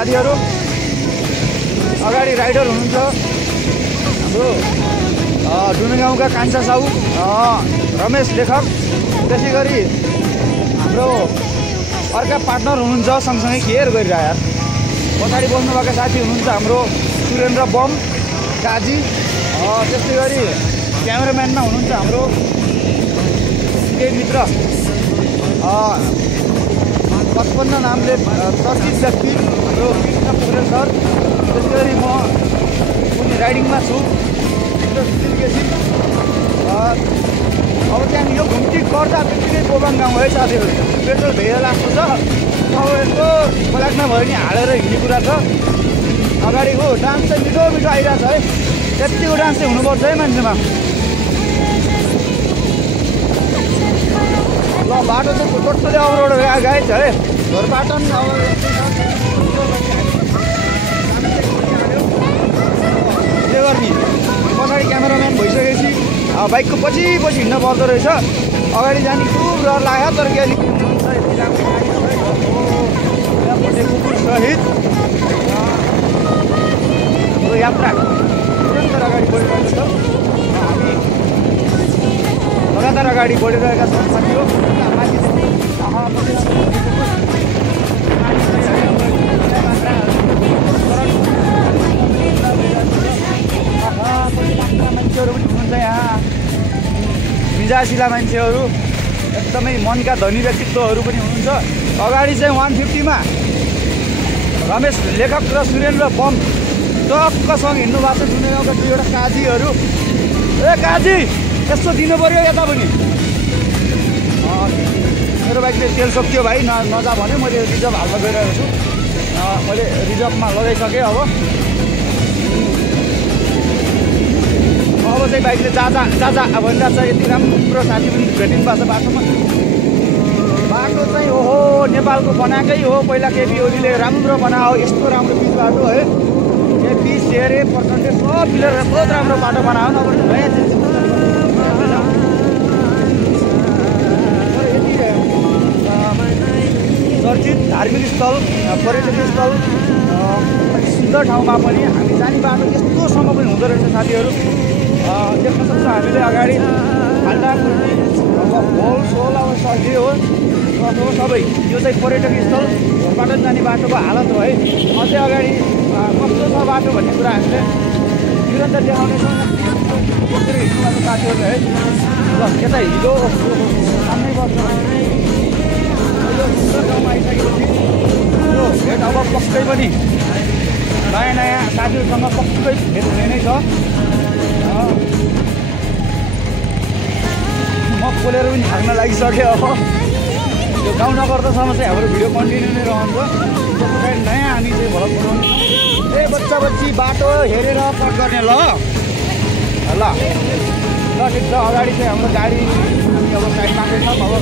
साथीहरू अगाडि राइडर हुनुहुन्छ हाम्रो डुमेगाउँका कान्छा साहु रमेश लेखक त्यसै गरी हाम्रो अर्का पार्टनर हुनुहुन्छ सँगसँगै केयर गरिरहेको पछाडि बस्नुभएका साथी हुनुहुन्छ हाम्रो सुरेन्द्र बम काजी त्यस्तै गरी क्यामेराम्यानमा हुनुहुन्छ हाम्रो केही मित्र 55 नामले चर्चित व्यक्ति हाम्रो कृष्ण पोखरेल सर त्यसै गरी म कुनै राइडिङमा छु अब त्यहाँ यो घुम्ती गर्दा बित्तिकै गोबाङ गाउँ है साथीहरू पेट्रोल भेला लाग्छ अब यस्तो बलाक्न भयो नि हालेर हिँड्ने कुरा छ अगाडिको डान्स चाहिँ मिठो मिठो आइरहेको छ है त्यतिको डान्स चाहिँ हुनुपर्छ है मान्छेमा ल बाटो चाहिँ टोटली अवरोड गाइड छ है घरपाटन अब के गर्ने पछाडि क्यामेराम्यान भइसकेपछि बाइकको पछि हिँड्न पर्दो रहेछ अगाडि जाने खुब डर लाग्यो तर के अलिक सहित हाम्रो यात्रा निरन्तर अगाडि बढिरहेको छ हामी लगातार अगाडि बढिरहेका छौँ साथीहरू मान्छेहरू पनि हुनुहुन्छ यहाँ मिजासिला मान्छेहरू एकदमै मनका धनी व्यक्तित्वहरू पनि हुनुहुन्छ अगाडि चाहिँ 150 मा रमेश लेखक र सुरेन्द्र बम टक्कसँग हिँड्नु भएको छ डुमेगाउँका दुईवटा काजीहरू ए काजी यस्तो दिनु पर्यो यता पनि मेरो बाइकले तेल सकियो भाइ नजा भने मैले रिजर्भ हाल्न गइरहेको छु मैले रिजर्भमा लगाइसकेँ अब चाहिँ बाइकले जाजा भनिरहेको छ यति राम्रो साथी पनि भेटिनु भएको छ बाटोमा बाटो चाहिँ ओहो नेपालको बनाएकै हो पहिला केपी ओलीले राम्रो बनायो यस्तो राम्रो पिच बाटो है केपी सेरे पर्सेन्टेज सब मिलेर बहुत राम्रो बाटो बनायो नभए नयाँ यति चर्चित धार्मिक स्थल पर्यटकीय स्थल सुन्दर ठाउँमा पनि हामी जाने बाटो यस्तोसम्म पनि हुँदो रहेछ साथीहरू देख्न सक्छ हामीले अगाडि खाल्डा होल सोल अब सकियो हो सबै यो चाहिँ पर्यटकीय स्थल घरबाट जाने बाटोको हालत हो है अझै अगाडि कस्तो छ बाटो भन्ने कुरा हामीले निरन्तर देखाउनेछौँ हिँड्नुभएको साथीहरूले है ल यता हिजो सामनै पर्छ यो सुन्दर ठाउँमा आइसकेपछि यो भेट अब पक्कै पनि नयाँ नयाँ साथीहरूसँग पक्कै भेट हुने नै छ म खोलेर पनि थाक्न लागिसक्यो अब यो गाउँ नगर्दासम्म चाहिँ हाम्रो भिडियो कन्टिन्यू नै रहन्छ त्यसको कारण नयाँ हामी चाहिँ भ्लग बनाउने ए बच्चा बच्ची बाटो हेरेर कट गर्ने ल ठिक छ अगाडि चाहिँ हाम्रो गाडी हामी अब साइडमा छौँ अब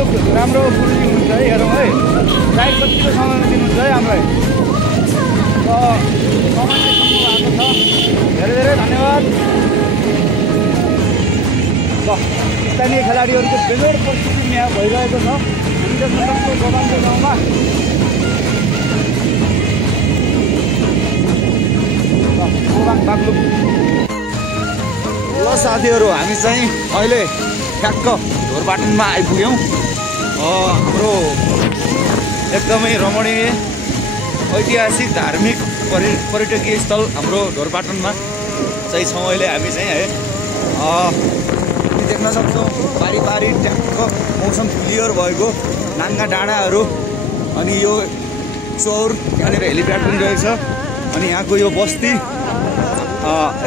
कतिको राम्रो गुरुजी हुनुहुन्छ है हेरौँ है गाइड कतिको समय दिनुहुन्छ है हामीलाई समय भएको छ धेरै धेरै धन्यवाद ल स्थानीय खेलाडीहरूको बेजोड परिस्थिति यहाँ भइरहेको छ गोबाङको गाउँमा गोबाङ बाग्लुक ल साथीहरू हामी चाहिँ अहिले ठ्याक्क ढोरपाटनमा आइपुग्यौँ हाम्रो एकदमै रमणीय ऐतिहासिक धार्मिक पर्यटकीय स्थल हाम्रो ढोरपाटनमा चाहिँ छौँ अहिले हामी चाहिँ है देख्न सक्छौँ पारी ट्याक्क मौसम क्लियर भएको नाङ्गा डाँडाहरू अनि यो चौर यहाँनिर हेलिप्याड पनि रहेछ अनि यहाँको यो बस्ती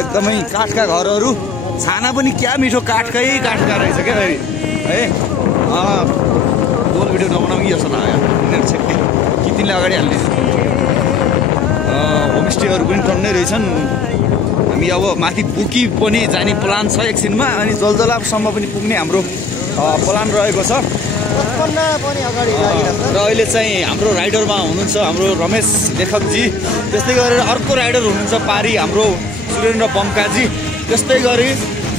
एकदमै काठका घरहरू छाना पनि क्या मिठो काठका रहेछ क्या है गोल भिडियो नबनाउँ कि जस्तो लाग्यो यिनीहरू छेक्ने कि तिनले अगाडि हाल्ने होमस्टेहरू पनि टन्नै रहेछन् हामी अब माथि बुकी पनि जाने प्लान छ एकछिनमा अनि जलजलासम्म पनि पुग्ने हाम्रो प्लान रहेको छ र अहिले चाहिँ हाम्रो राइडरमा हुनुहुन्छ हाम्रो रमेश लेखकजी त्यस्तै गरेर अर्को राइडर हुनुहुन्छ पारी हाम्रो सुरेन्द्र बमकाजी त्यस्तै गरी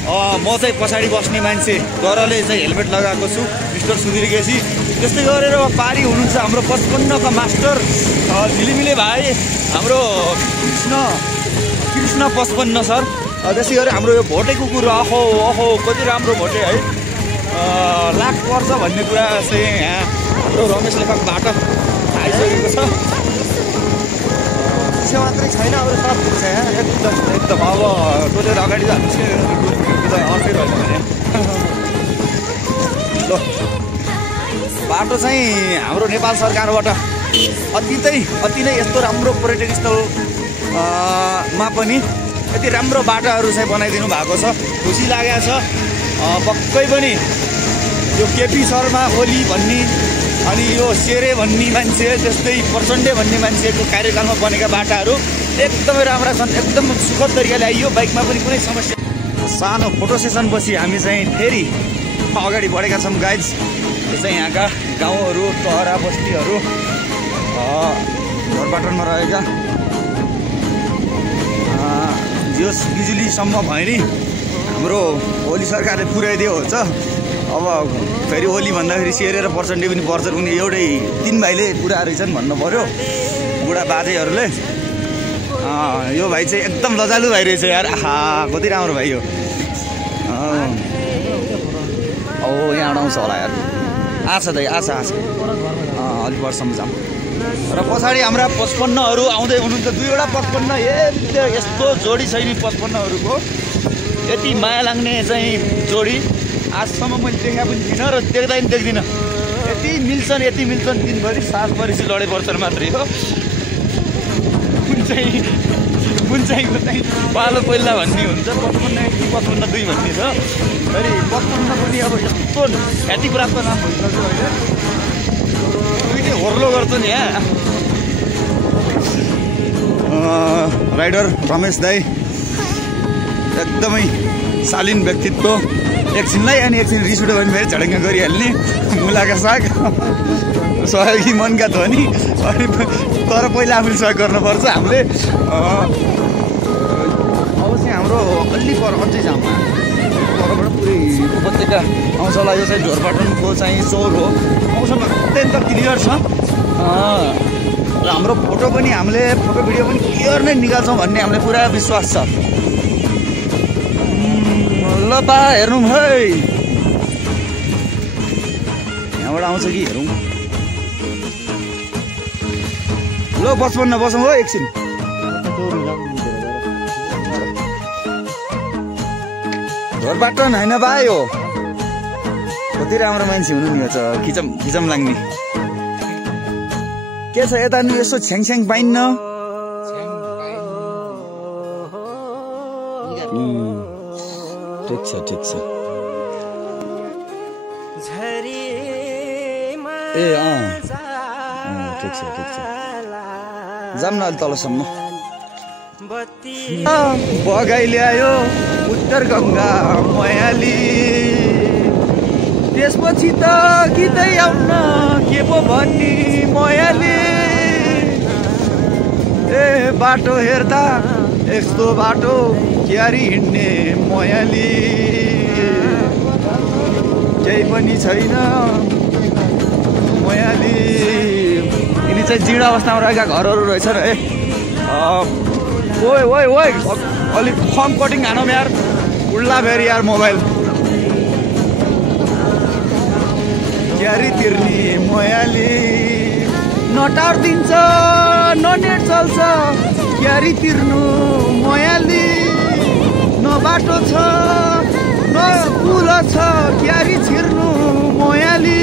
म चाहिँ पछाडि बस्ने मान्छे गरले चाहिँ हेलमेट लगाएको छु मिस्टर सुधीर केसी त्यस्तै गरेर पारी हुनुहुन्छ हाम्रो 55 का मास्टर झिलिमिले अहिले भाइ हाम्रो कृष्ण 55 सर त्यसै गरी हाम्रो यो भोटे कुकुर अहो अहो कति राम्रो भोटे है लाख पर्छ भन्ने कुरा चाहिँ यहाँ हाम्रो रमेश लेखकबाट आइसकेको छ मात्रै छैन अब सब छ यहाँ एकदम अब टोलेर अगाडि जान्छ अर्कै रहेछ भने ल बाटो चाहिँ हाम्रो नेपाल सरकारबाट अति नै यस्तो राम्रो पर्यटक स्थलमा पनि यति राम्रो बाटाहरू चाहिँ बनाइदिनु भएको छ खुसी लागेको छ पक्कै पनि यो केपी शर्मा ओली भन्ने अनि यो शेरे भन्ने मान्छे त्यस्तै प्रचण्डे भन्ने मान्छेको कार्यकालमा बनेका बाटाहरू एकदमै राम्रा छन् एकदम सुखद तरिकाले आइयो बाइकमा पनि कुनै समस्या सानो फोटो सेसनपछि हामी चाहिँ फेरि अगाडि बढेका छौँ गाइज यो चाहिँ यहाँका गाउँहरू टहरा बस्तीहरू घरपाटनमा रहेका जस बिजुलीसम्म भयो नि हाम्रो ओली सरकारले पुर्याइदियो हुन्छ अब फेरि ओली भन्दाखेरि शेरे र प्रचण्डे पनि पर्छ उनी एउटै तिन भाइले पुरा रहेछन् भन्नु पर्यो बुढा बाजेहरूले यो भाइ चाहिँ एकदम लजालु भाइ रहेछ यार आहा कति राम्रो भाइ हो यहाँ आउँछ होला यार आछ दाइ आछ अलिक वर्षसम्म जाऊँ र पछाडि हाम्रा 55हरू आउँदै हुनुहुन्छ 2वटा 55 यस्तो जोडी छ नि 55हरूको यति माया लाग्ने चाहिँ जोडी आजसम्म मैले देखा पनि थिइनँ र देख्दा पनि देख्दिनँ यति मिल्छन् दिनभरि सासभरि लडे पर्छन् मात्रै हो कुन चाहिँ पालो पहिला भन्ने हुन्छ 55 2 भन्ने छ फेरि 55 पनि अब यस्तो ख्यातिप्राप्त नाम भइसक्यो अहिले दुईटै होर्लो गर्छ नि यहाँ राइडर रमेश दाई एकदमै शालीन व्यक्तित्व एकछिनलाई अनि एकछिन रिस उठ्यो भने फेरि झडङ्ग गरिहाल्ने मुलाका साग सहयोगी मनका धनी अनि तर पहिला आफूले सहयोग गर्नुपर्छ हामीले अब चाहिँ हाम्रो अलि पर अझै जाऊँ परबाट पुरै उपत्यका आउँछ होला यो चाहिँ ढोरपाटनको चाहिँ चौर हो मौसम अत्यन्त क्लियर छ र हाम्रो फोटो भिडियो पनि क्लियर नै निकाल्छौँ भन्ने हामीलाई पुरा विश्वास छ ल बा हेर्नु है यहाँबाट आउँछ कि हेरौँ ल 55 बसौँ हो एकछिन ढोरपाटन होइन भाइ हो कति राम्रो मान्छे हुनु नि यो खिचम लाग्ने के छ यता नि यसो छ्याङ पाइन्न ठिक छ ए ठिक छ जाम न अलि तलसम्म बगाइ ल्यायो उत्तर गङ्गा मयाली त्यसपछि त गीतै आउन के पो भन्ने मयाली ए बाटो हेर्दा यस्तो बाटो क्यारी हिँड्ने मयाली केही पनि छैन मयाली यिनी चाहिँ जीर्ण अवस्थामा रहेका घरहरू रहेछन् है ओइ अलिक कम कटिङ हानौँ यार उल्ला फेरि यार मोबाइल क्यारी तिर्ने मयाली न टावर दिन्छ न नेट चल्छ क्यारी तिर्नु मयाली न बाटो छ न पुल छ क्यारी छिर्नु मयाली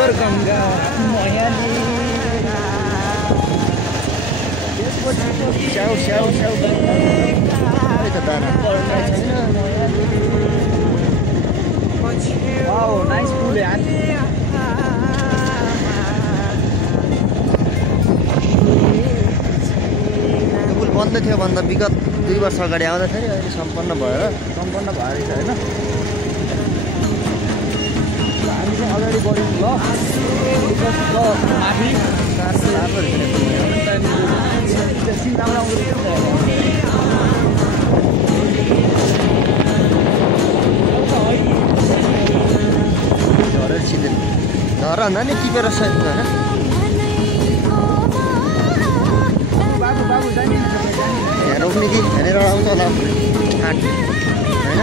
उत्तर गङ्गा मायाले स्याउ स्याउ स्याउ वाओ नाइस पुल यार पुल बन्द थियो भन्दा विगत 2 वर्ष अगाडि आउँदाखेरि अहिले सम्पन्न भएर रहेछ होइन हामी चाहिँ अगाडि बढ्यौँ ल माथि झरेर छिँदैन झर भन्दा नि टिपेर सहित होइन यहाँ रोक्ने कि हेरेर आउँछ होला फाँट होइन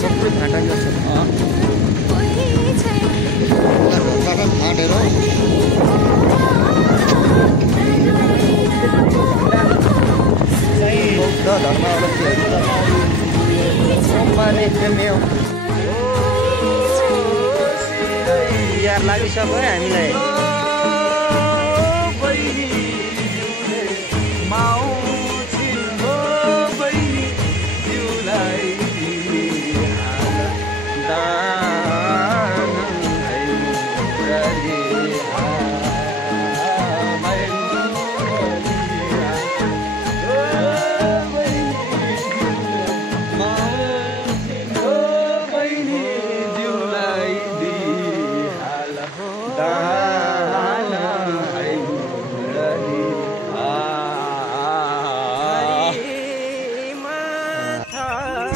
सबै फाँटा जस्तो फाँटेर बौद्ध धर्मावलम्बीहरू यार लागिसक्यो है हामीलाई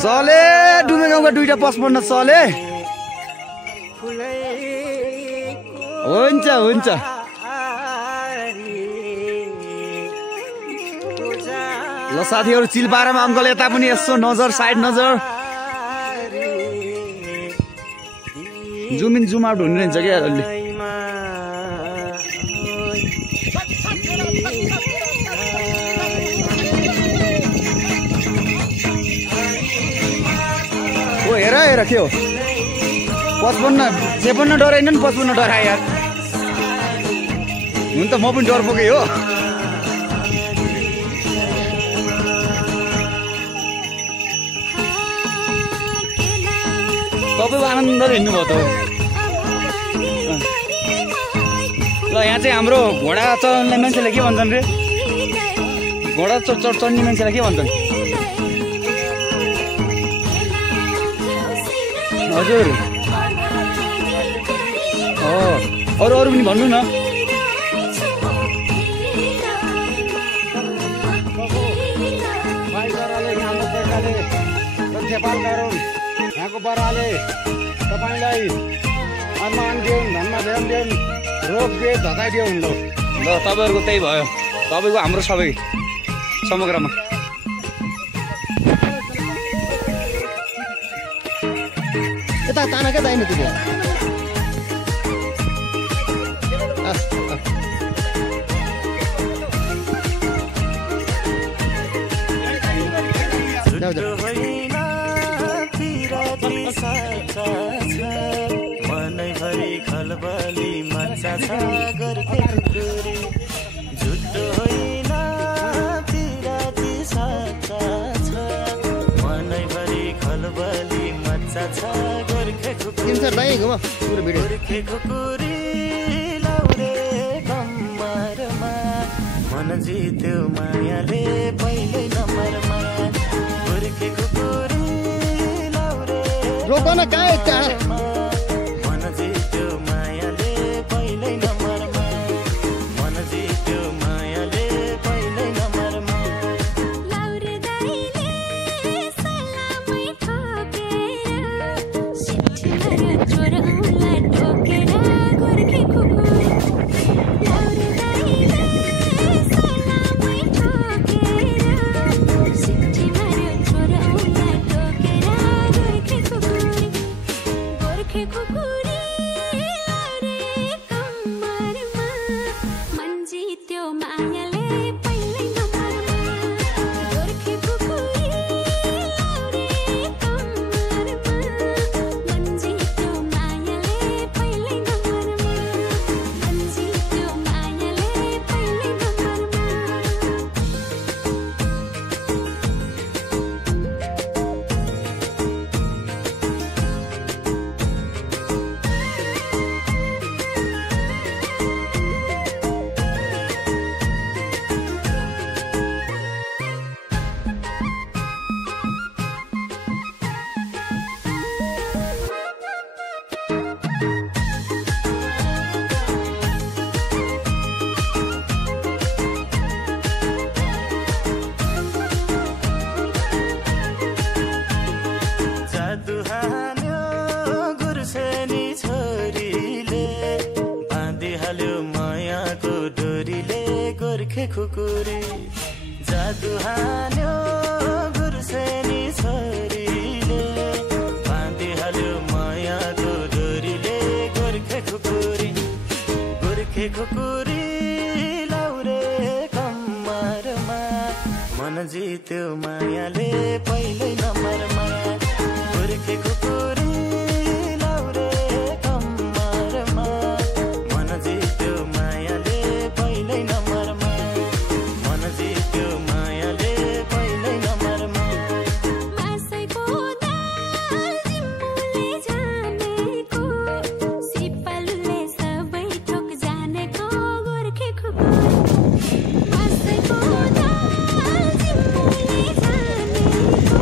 चले डुमे गाउँका 2टा 55 चले हुन्छ हुन्छ ल साथीहरु चिलपारामा अङ्कल यता पनि यसो नजर साइड नजर जुम इन जुम आउट हुने रहेछ क्या अलि ओ हेर हेर के हो 55 डराइन नि 55 डराए यार हुन त म पनि डर पोके हो तपाईको आनन्दले हिँड्नु भयो त ल यहाँ चाहिँ हाम्रो घोडा चढ्ने मान्छेले के भन्छन् रे घोडा चढ्ने मान्छेलाई के भन्छन् हजुर हो अरू पनि भन्नु न यहाँको बराले तपाईलाई अनुमान दिउन् धनमा ध्यान दिउन् रोग बेद धताइदिउन् ल तपाईँहरूको त्यही भयो तपाईँको हाम्रो सबै समग्रमा यता ताना क्या दाइने त्यो मनैभरि खलबली मच्चा छ गोर्खे खुकुरी झुटो होइन पिराती साचा छ मनैभरि खलबली मच्चा छ गोर्खे खुकुरी गोर्खे खुकुरी लाउरे कम्मरमा मन जित्यो मायाले पहिल्यै नम्बरमा गोर्खे खुकुरी लाउरे रोक्न कहाँ मन जित्यो मायाले पहिल्यै नम्बरमा मन जित्यो मायाले पहिल्यै नम्बरमा लाउरे दाइले सलामै ठोकेर सिट्ठीमा चोरौला ठोकेर गोर्खे खुकुरी लाउरे दाइले सलामै ठोकेर सिट्ठीमा चोरौला ठोकेर गोर्खे खुकुरी गोर्खे गोर्खे खुकुरी जादु हान्यो गुरुसेनी छोरीले बाँधिहाल्यो मायाको डोरीले गोर्खे खुकुरी लाउरे कम्मरमा मन जित्यो मायाले पहिल्यै नम्बरमा गोर्खे खुकुरी लाउरे कम्मरमा मन जित्यो मायाले पहिल्यै नम्बरमा मन जित्यो मायाले पहिल्यै नम्बरमा मासैको दाल जिम्मुले जानेको सिपालुले सबै ठोक जानेको गोर्खे खुकुरी मासैको दाल जिम्मुले जानेको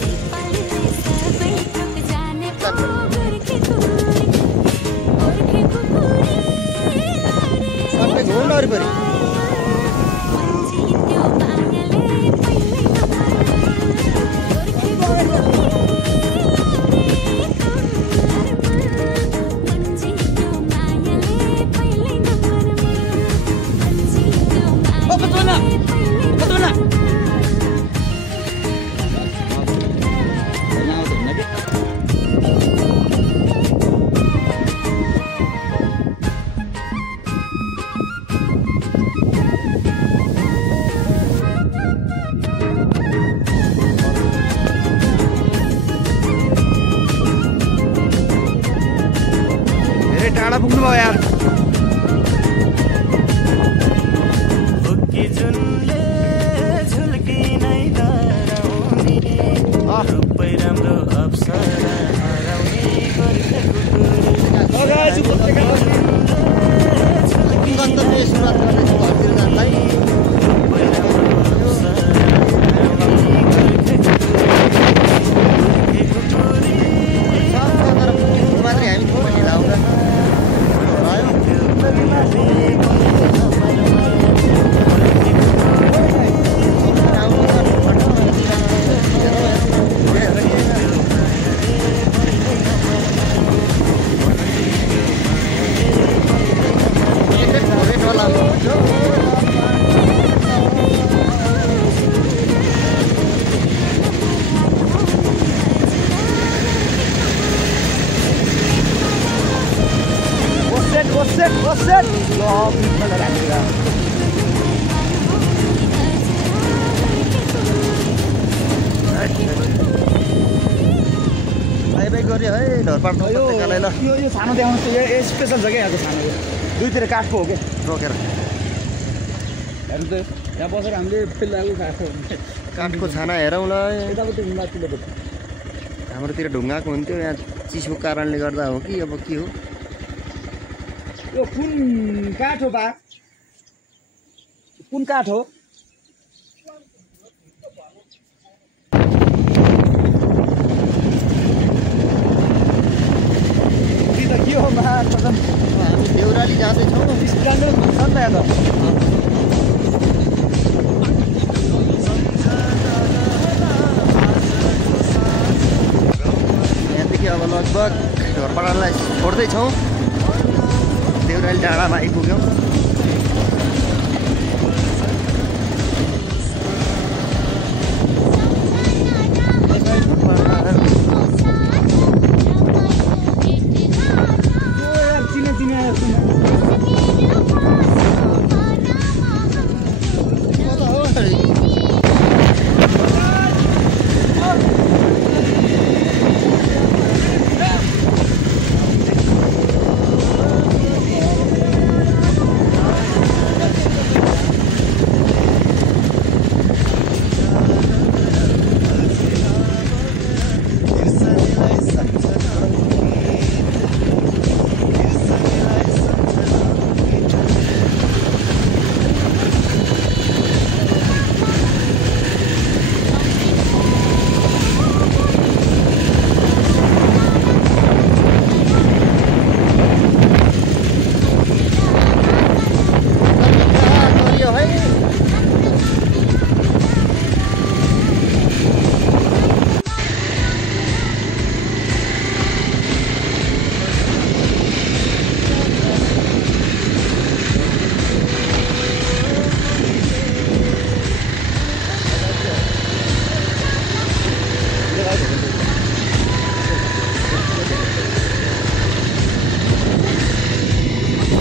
सिपालुले सबै ठोक जानेको गोर्खे खुकुरी सबै घुम्न वरिपरि जित्यो मायाले पहिल्यै धेरै टाढा पुग्नुभयो यार हुक्की जुनले झुल्की नै डराउने रूपै राम्रो अप्सरा हराउने गोर्खे खुकुरी गन्तव्य सुरुवात गर्दैछु घरतिर जानलाई रूपै राम्रो अप्सरा हराउने गोर्खे खुकुरी तर मात्रै हामी ठुलो ढिला आउँदा What's that? बाई गऱ्यो है ढोरपाट उपत्यकालाई ल यो सानो देखाउनुहोस् त यो स्पेसल छ क्या यहाँको सानो यो दुईतिर काठको हो क्या रोकेर हेर्नु त यहाँ बसेर हामीले फिल्लाको काठको काठको छाना हेरौँ ल यतापट्टि माथिल्लोपट्टि हाम्रोतिर ढुङ्गाको हुन्थ्यो यहाँ चिसोको कारणले गर्दा हो कि अब के हो यो कुन काठ हो बा कुन काठ हो के हो बा हामी देउराली जाँदैछौँ स्ट्यान्डर्ड छ नि त यहाँ त यहाँदेखि अब लगभग ढोरपाडालाई छोड्दैछौँ देउराली डाँडामा आइपुग्यौँ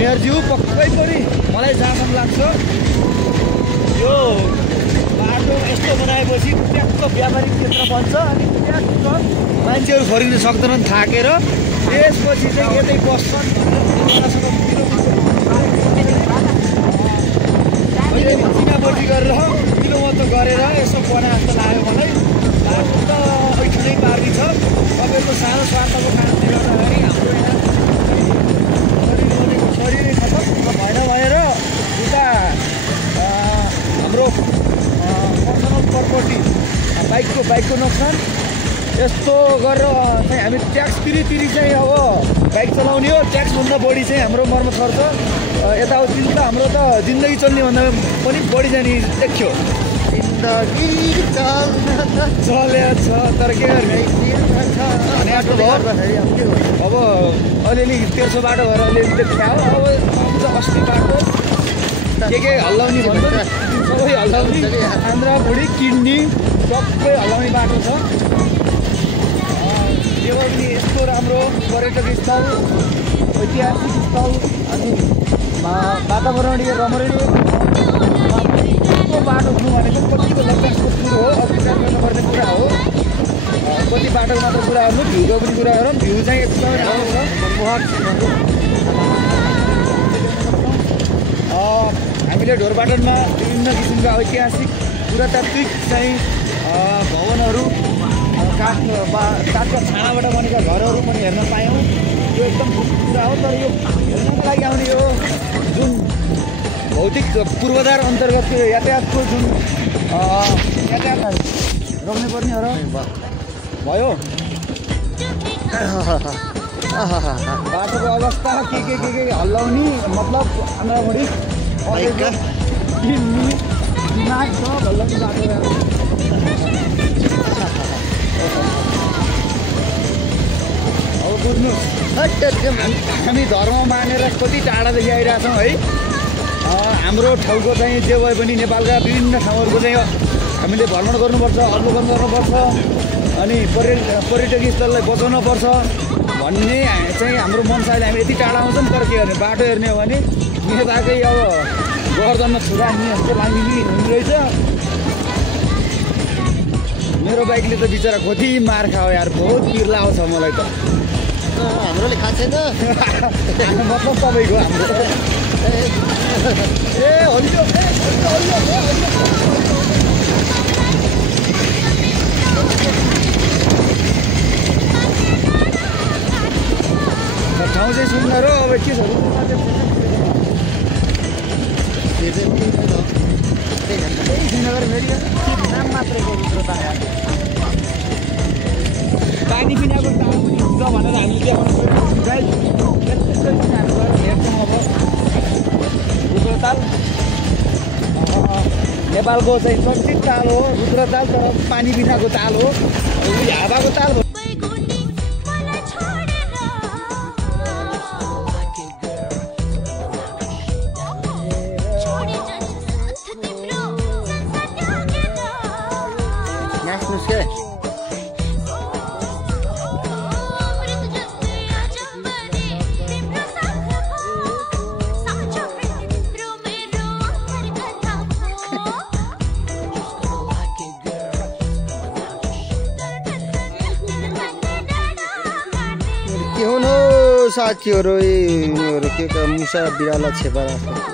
मेयरज्यू पक्कै पनि मलाई जहाँसम्म लाग्छ यो बाटो यस्तो बनाएपछि ट्याक्क व्यापारिक क्षेत्र बन्छ अनि ट्याक्क मान्छेहरू फर्किन सक्दैनन् थाकेर त्यसपछि चाहिँ यतै बस्छन् चिनाबटी गरेर किलोमतो गरेर यसो बना जस्तो लाग्यो मलाई बाटो त ऐठनै पार्टी छ तपाईँको सानो स्वार्थको कारणले गर्दाखेरि हाम्रो यहाँ शरीरै खतम भएन भएर उता हाम्रो पर्सनल प्रपर्टी बाइकको नोक्सान यस्तो गरेर चाहिँ हामी ट्याक्स तिरी चाहिँ अब बाइक चलाउने हो ट्याक्सभन्दा बढी चाहिँ हाम्रो मर्मत खर्च यताउति त हाम्रो त जिन्दगी चल्ने भन्दा पनि बढी जाने देखियो जिन्दगी चलेको छ तर के गर्ने अब अलिअलि 1300 बाटो भएर अलिअलि देखायो अब अस्ति बाटो के हल्लाउने भन्छ सबै हल्लाउने आन्द्रा बुढी किड्नी सबै हल्लाउने बाटो छ यो पनि यस्तो राम्रो पर्यटक स्थल ऐतिहासिक स्थल अनि वातावरणीय रमणीय बाटो हुनु भनेको कतिको लक्ष्यको कुरो हो अस्वीकार गर्नुपर्ने कुरा हो कति बाटोको मात्र कुरा गर्नु भ्यूको पनि कुरा गरौँ भ्यू चाहिँ एकदमै राम्रो छ हामीले ढोरपाटनमा विभिन्न किसिमका ऐतिहासिक पुरातात्विक चाहिँ भवनहरू काठका छानाबाट बनेका घरहरू पनि हेर्न पायौँ यो एकदम खुसी कुरा हो तर यो हेर्नको लागि आउने यो जुन भौतिक पूर्वाधार अन्तर्गत त्यो यातायातको जुन यातायात रोक्नु पर्ने हो र भयो बाटोको अवस्था के हल्लाउने मतलब आन्द्राभुँडी दिमाग छ हल्लाउने बाटो अब बुझ्नुहोस् हामी धर्म मानेर कति टाढादेखि आइरहेछौँ है हाम्रो ठाउँको चाहिँ जे भए पनि नेपालका विभिन्न ठाउँहरूको चाहिँ हामीले भ्रमण गर्नुपर्छ अवलोकन गर्नुपर्छ अनि पर्यटकीय स्थललाई बचाउनुपर्छ भन्ने चाहिँ हाम्रो मनसाले हामी यति टाढा आउँछौँ तर के गर्ने बाटो हेर्ने हो भने नेताकै अब गर्दनमा छुरा जस्तो लाग्ने हुने रहेछ मेरो बाइकले त बिचरा कति मार खायो यार बहुत पिर्ला आउँछ मलाई त हाम्रोले खाएको छैन मतलब तपाईँको हाम्रो ए हल्लियो ठाउँ चाहिँ सुन्दर हो अब के छ श्रीनगर फेरि नाम मात्रै पानी पिनाको ठाउँ पनि हुन्छ भनेर हामीले देखाउनु हेर्छौँ अब रुद्रताल नेपालको चाहिँ चर्चित ताल हो रुद्रताल तर पानी बिनाको ताल हो हावाको ताल हो के हुनु साथीहरू यिनीहरू के मुसा बिराला छेपा राख्छ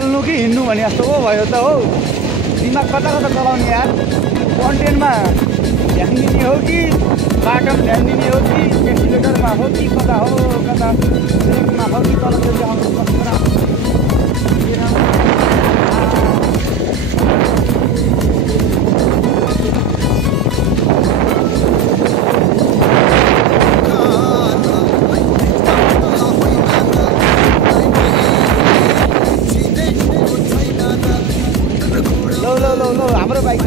बोल्नु कि हिँड्नु भने जस्तो पो भयो त हो दिमाग कता कता चलाउने यार कन्टेन्टमा ध्यान दिने हो कि बाटोमा ध्यान दिने हो कि एक्सिलेटरमा हो कि कता हो कता ब्रेकमा हो कि तल त्यो आउनु लो हाम्रो बाइक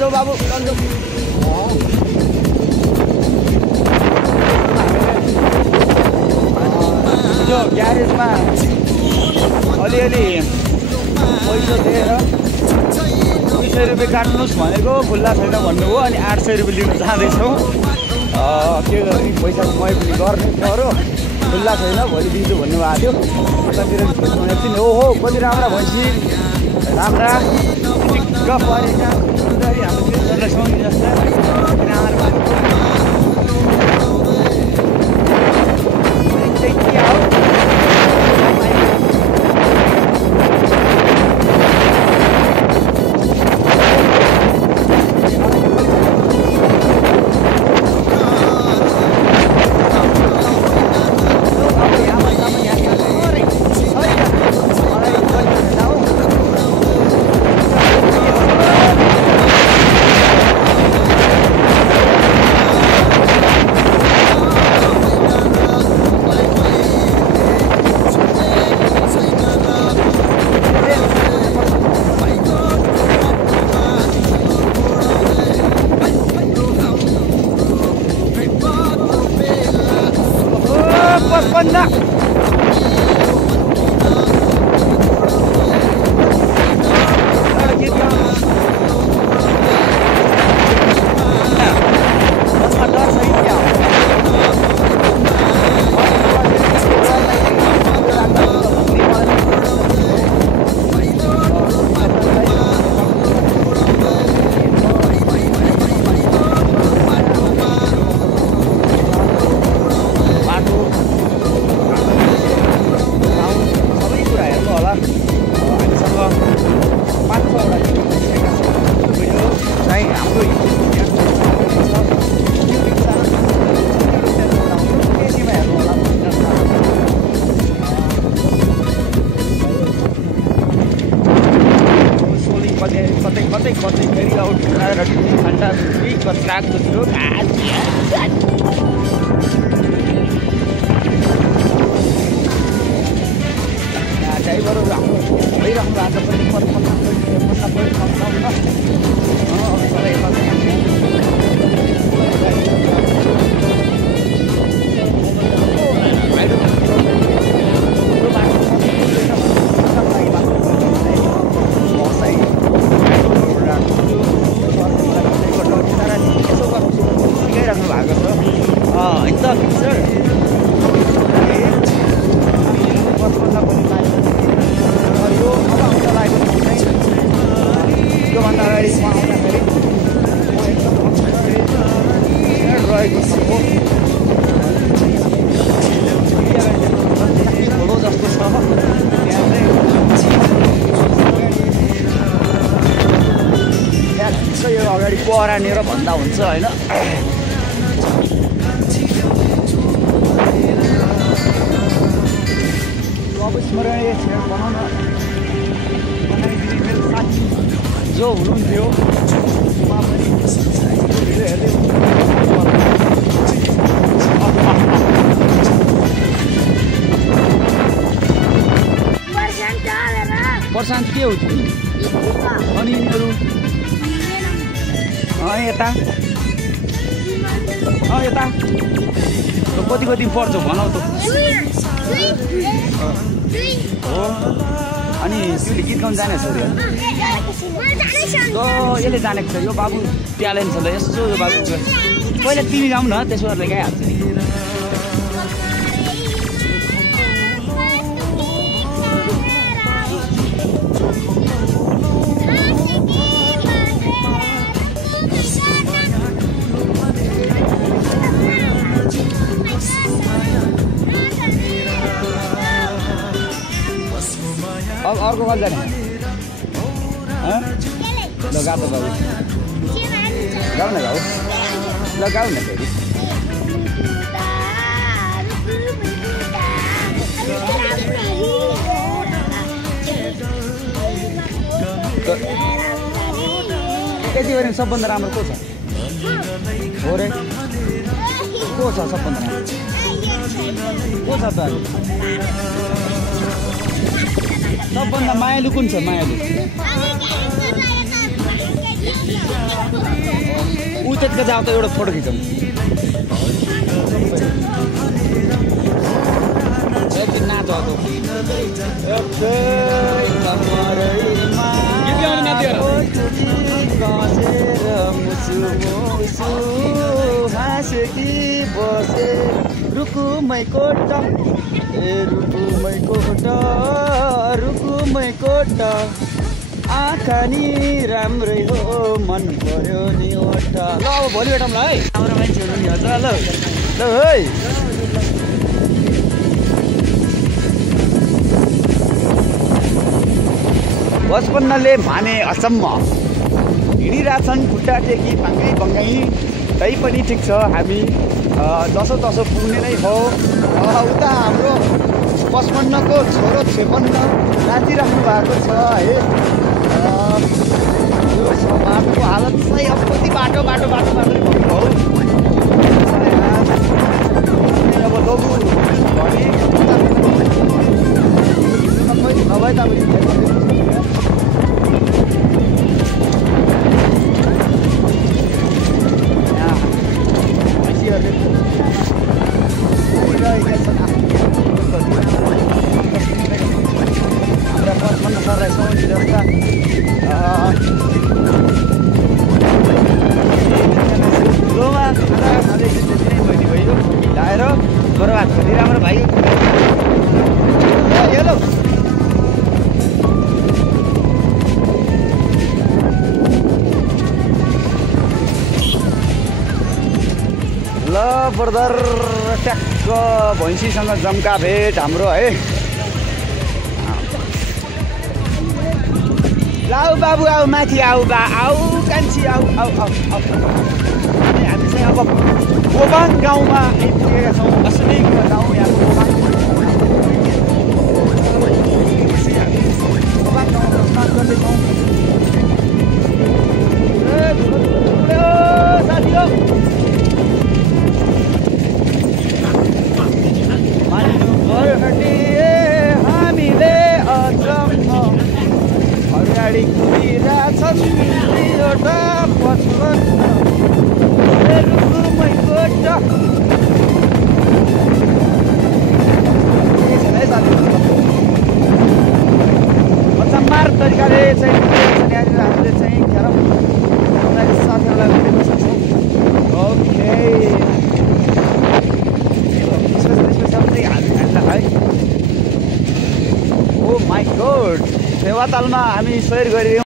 जाऊ बाबु यो ग्यारेजमा अलिअलि पैसा दिएर 200 रुपियाँ काट्नुहोस् भनेको खुल्ला छैन भन्नुभयो अनि 800 रुपियाँ लिन जाँदैछौँ के गर्ने पैसा मै पनि गर्ने पऱ्यो खुल्ला छैन भोलि दिन्छु भन्नुभएको थियो उतातिर एकछिन ओहो कति राम्रा भैँसी राम्रा टिक्क परेका सुन्दरी हाम्रो जसलाई सुनि जस्ता Panda. कतै फेरि आउट र ठन्डा कत्राको थियो ड्राइभरहरू हाम्रो भइराख्नु भएको पनि यो अब आउँदा लाग्यो भन्दा हुन्छ होइन। अविस्मरणीय क्षण बनाइदिने मेरो साथी जो हुनुहुन्थ्यो उहाँ पनि हेर्दै पर्सेन्ट के हो तिमी अनि यिनीहरू यता यता कति कति पढ्छौ भनौ त हो अनि तिमीले गीत गाउनु जानेछ अरे यसले जानेको छ यो बाबु ट्यालेन्ट छ ल यसो यो बाबु पहिला तिमी गाउँ न त्यसो गरेर गाइहाल्छ अब अर्को कल जाने ल गा त बाबु गाउ न गाउ ल गाउ न फेरि यति भने सबभन्दा राम्रो को छ हो रे को छ सबभन्दा राम्रो को छ त सबभन्दा मायालु कुन छ मायालु ऊ त्यतिका जाऊ त एउटा फोटो खिचौँ एकदिन नाच बसे रुकुमै कोट ए रुकुमै कोट रुकुमै कोट आँखा नि राम्रै हो मन पर्यो नि ओठ ल अब भोलि भेटौँ ल है हाम्रो मान्छेहरू नि हजुर ल ल है बचपन्नले माने अचम्म हिँडिरहेछन् खुट्टा टेकी भाङ्गै भङ्गाइ तै पनि ठिक छ हामी जसो तसो पुग्ने नै हो उता हाम्रो 55को छोरो 56 नाचिराख्नु भएको छ है यो समाजको हालत चाहिँ अब कति बाटो पुग्नु हो अब लोगु भने नभए तपाईँ बर्बाद कति राम्रो भाइ हेलो ल ब्रदर ट्याक्क भैँसीसँग जम्का भेट हाम्रो है आऊ बाबु आऊ माथि आऊ बा आऊ कान्छी आऊ आऊ आऊ आऊ हामी चाहिँ अब गोबाङ गाउँमा आइपुगेका छौँ असली गाउँ यहाँ गोबाङ गाउँमा स्नान गर्दैछौँ साथी हो हामीले अचम्म अगाडि कुदिरहेछन् एउटा रुकुमै कोट अचम्मार तरिकाले चाहिँ यहाँनिर हामीले चाहिँ खेरौँ साथीहरूलाई भेट्न सक्छौँ ओके है ओ माई गॉड फेवातालमा हामी सैर गरिदियौँ